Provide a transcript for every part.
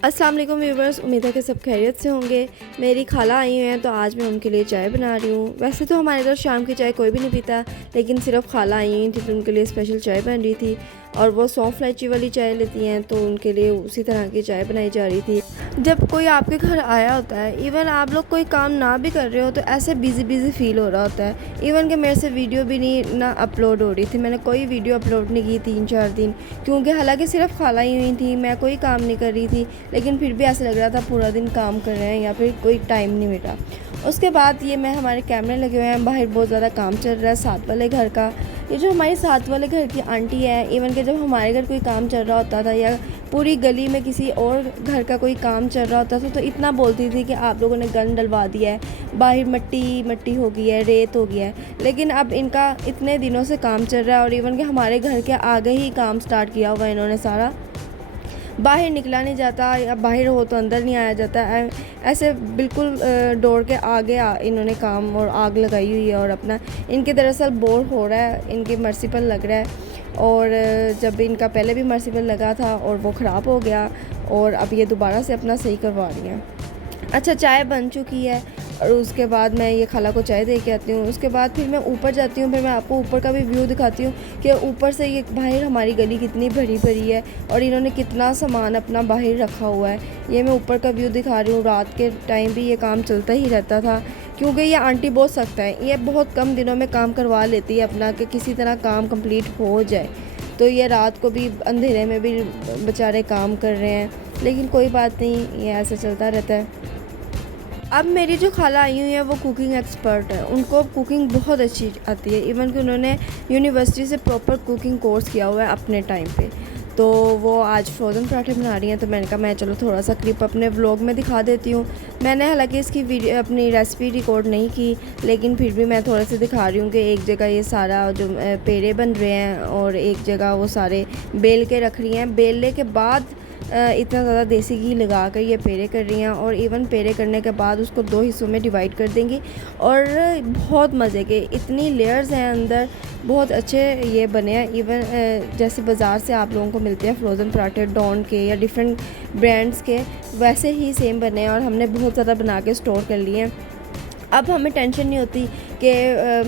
अस्सलाम वालेकुम व्यूवर्स, उम्मीद है कि सब खैरियत से होंगे। मेरी खाला आई हुई हैं तो आज मैं उनके लिए चाय बना रही हूँ। वैसे तो हमारे इधर शाम की चाय कोई भी नहीं पीता, लेकिन सिर्फ खाला आई हुई थी तो उनके लिए स्पेशल चाय बन रही थी। और वो सौंफ इलायची वाली चाय लेती हैं तो उनके लिए उसी तरह की चाय बनाई जा रही थी। जब कोई आपके घर आया होता है, इवन आप लोग कोई काम ना भी कर रहे हो तो ऐसे बिज़ी बिज़ी फ़ील हो रहा होता है। इवन कि मेरे से वीडियो भी नहीं ना अपलोड हो रही थी, मैंने कोई वीडियो अपलोड नहीं की 3-4 दिन, क्योंकि हालांकि सिर्फ खाला ही हुई थी, मैं कोई काम नहीं कर रही थी, लेकिन फिर भी ऐसा लग रहा था पूरा दिन काम कर रहे हैं या फिर कोई टाइम नहीं मिला। उसके बाद ये मैं हमारे कैमरे लगे हुए हैं, बाहर बहुत ज़्यादा काम चल रहा है साथ वाले घर का। ये जो हमारे साथ वाले घर की आंटी है, इवन कि जब हमारे घर कोई काम चल रहा होता था या पूरी गली में किसी और घर का कोई काम चल रहा होता था तो इतना बोलती थी कि आप लोगों ने गंद डलवा दिया है, बाहर मट्टी मट्टी हो गई है, रेत हो गया है। लेकिन अब इनका इतने दिनों से काम चल रहा है और इवन कि हमारे घर के आगे ही काम स्टार्ट किया हुआ है इन्होंने सारा। बाहर निकला नहीं जाता, या बाहर हो तो अंदर नहीं आया जाता, ऐसे बिल्कुल डोर के आगे इन्होंने काम और आग लगाई हुई है। और अपना इनके दरअसल बोर हो रहा है, इनके मर्सीपल लग रहा है। और जब इनका पहले भी मर्सीपल लगा था और वो ख़राब हो गया और अब ये दोबारा से अपना सही करवा रही हैं। अच्छा, चाय बन चुकी है और उसके बाद मैं ये खाला को चाय दे के आती हूँ। उसके बाद फिर मैं ऊपर जाती हूँ, फिर मैं आपको ऊपर का भी व्यू दिखाती हूँ कि ऊपर से ये बाहर हमारी गली कितनी भरी भरी है और इन्होंने कितना सामान अपना बाहर रखा हुआ है। ये मैं ऊपर का व्यू दिखा रही हूँ। रात के टाइम भी ये काम चलता ही रहता था, क्योंकि ये आंटी बहुत सख्त है, ये बहुत कम दिनों में काम करवा लेती है अपना, कि किसी तरह काम कंप्लीट हो जाए। तो ये रात को भी अंधेरे में भी बेचारे काम कर रहे हैं, लेकिन कोई बात नहीं, ये ऐसा चलता रहता है। अब मेरी जो खाला आई हुई है वो कुकिंग एक्सपर्ट है, उनको कुकिंग बहुत अच्छी आती है। इवन कि उन्होंने यूनिवर्सिटी से प्रॉपर कुकिंग कोर्स किया हुआ है अपने टाइम पे। तो वो आज फ्रोज़न पराठे बना रही हैं, तो मैंने कहा मैं चलो थोड़ा सा क्लिप अपने व्लॉग में दिखा देती हूँ। मैंने हालांकि इसकी वीडियो अपनी रेसिपी रिकॉर्ड नहीं की, लेकिन फिर भी मैं थोड़ा सा दिखा रही हूँ कि एक जगह ये सारा जो पेड़े बन रहे हैं और एक जगह वो सारे बेल के रख रही हैं। बेलने के बाद इतना ज़्यादा देसी घी लगा कर ये पेड़े कर रही हैं और इवन पेड़े करने के बाद उसको 2 हिस्सों में डिवाइड कर देंगी। और बहुत मज़े के, इतनी लेयर्स हैं अंदर, बहुत अच्छे ये बने हैं। इवन जैसे बाज़ार से आप लोगों को मिलते हैं फ्रोज़न पराठे डॉन के या डिफरेंट ब्रांड्स के, वैसे ही सेम बने हैं और हमने बहुत ज़्यादा बना के स्टोर कर लिए हैं। अब हमें टेंशन नहीं होती कि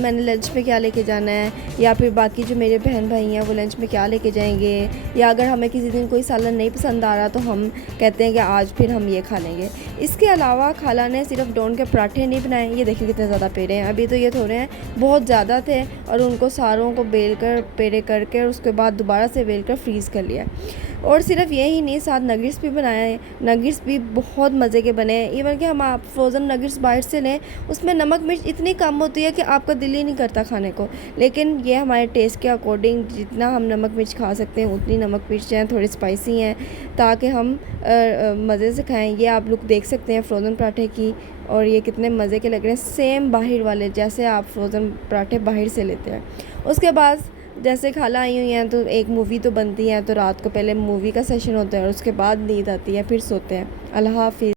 मैंने लंच में क्या लेके जाना है, या फिर बाकी जो मेरे बहन भाई हैं वो लंच में क्या लेके जाएंगे, या अगर हमें किसी दिन कोई सालन नहीं पसंद आ रहा तो हम कहते हैं कि आज फिर हम ये खा लेंगे। इसके अलावा खाला ने सिर्फ डोन के पराठे नहीं बनाए, ये देखिए कितने ज़्यादा पेड़े हैं। अभी तो ये थोड़े हैं, बहुत ज़्यादा थे और उनको सारों को बेल कर पेड़े करके उसके बाद दोबारा से बेल कर फ्रीज़ कर लिया। और सिर्फ यही नहीं, साथ नगेट्स भी बनाए हैं। नगेट्स भी बहुत मज़े के बने हैं। इवन कि हम आप फ्रोज़न नगेट्स बाहर से लें, उसमें नमक मिर्च इतनी कम होती है कि आपका दिल ही नहीं करता खाने को, लेकिन ये हमारे टेस्ट के अकॉर्डिंग जितना हम नमक मिर्च खा सकते हैं उतनी नमक मिर्च हैं, थोड़ी स्पाइसी हैं, ताकि हम मज़े से खाएं। ये आप लोग देख सकते हैं फ्रोज़न पराठे की, और ये कितने मज़े के लग रहे हैं, सेम बाहर वाले जैसे आप फ्रोज़न पराठे बाहर से लेते हैं। उसके बाद जैसे खाला आई हुई हैं तो एक मूवी तो बनती है, तो रात को पहले मूवी का सेशन होता है और उसके बाद नींद आती है, फिर सोते हैं। अल्लाह हाफ़िज़।